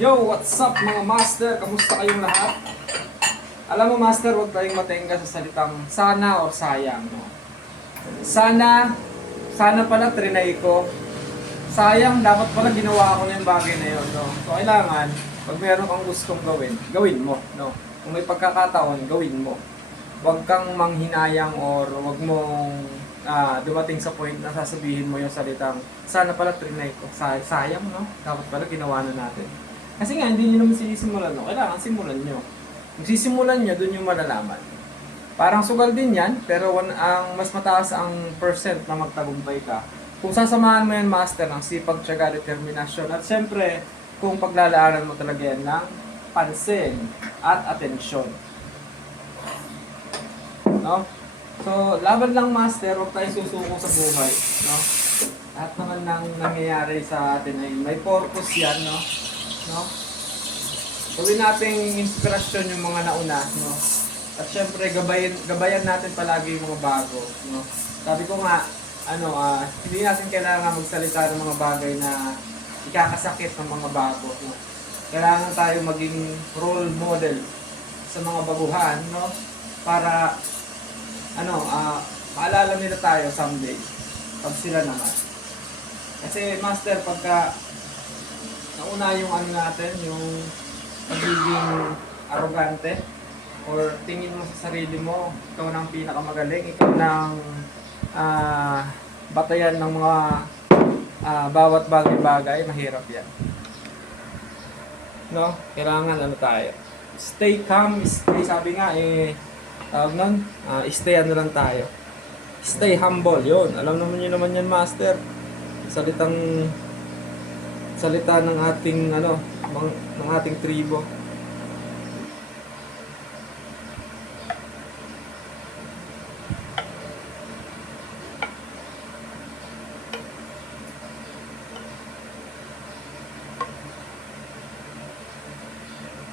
Yo, what's up mga master? Kamusta kayong lahat? Alam mo master, huwag tayong matenga sa salitang sana or sayang. No? Sana pala trinay ko. Sayang, dapat pala ginawa ko na yung bagay na yun. No? So kailangan, pag meron kang gustong gawin, gawin mo. No? Kung may pagkakataon, gawin mo. Huwag kang manghinayang or huwag mong dumating sa point na sasabihin mo yung salitang sana pala trinay ko. Sayang, no? Dapat pala ginawa na natin. Kasi nga, hindi nyo naman sisimulan, no? Kailangan simulan nyo. Kung sisimulan nyo, doon yung malalaman. Parang sugal din yan, pero ang mas mataas ang percent na magtagumpay ka. Kung sasamahan mo yan, master, ng sipag, tiyaga, determinasyon, at syempre, kung paglalaanan mo talaga yan ng pansin at atensyon. No? So, laban lang master, huwag tayo susuko sa buhay. No? Lahat naman nang nangyayari sa atin ay may purpose yan, no? No? Gawin nating inspirasyon yung mga nauna, no? At syempre, gabayan natin palagi yung mga bago, no? Sabi ko nga, hindi natin kailangan magsalita ng mga bagay na ikakasakit ng mga bago, no? Kailangan tayo maging role model sa mga baguhan, no? Para maalala nila tayo someday pag sila naman. Kasi master, pagka nauna yung natin, yung pagiging arrogante or tingin mo sa sarili mo, ikaw nang pinakamagaling, ikaw nang batayan ng mga bawat bagay-bagay, mahirap yan. No? Kailangan tayo. Stay calm, sabi nga stay lang tayo. Stay humble, yun. Alam naman yun naman yan, master. Salita ng ating ng ating tribo.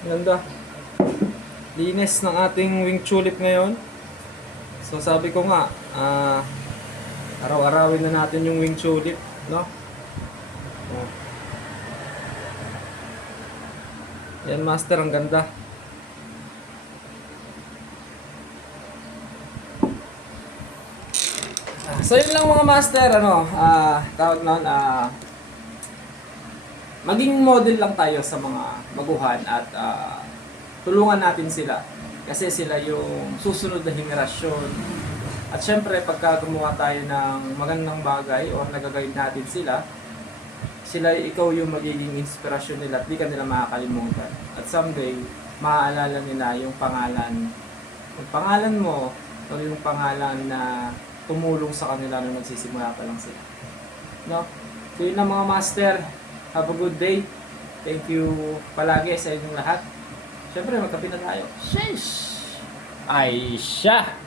Ganda. Linis ng ating wing tulip ngayon. So sabi ko nga, araw-arawin na natin yung wing tulip, no? Yan master, ang ganda. So yun lang mga master, tawag nun, maging model lang tayo sa mga baguhan at tulungan natin sila. Kasi sila yung susunod na henerasyon. At syempre, pagka gumawa tayo ng magandang bagay o nagagawin natin sila, ikaw yung magiging inspirasyon nila at di ka nila makakalimutan. At someday, maaalala nila yung pangalan. Yung pangalan mo o yung pangalan na tumulong sa kanila nung nagsisimula pa lang sila. No? So yun na mga master. Have a good day. Thank you palagi sa inyong lahat. Siyempre, magkape na tayo. Sheesh! Ay siya!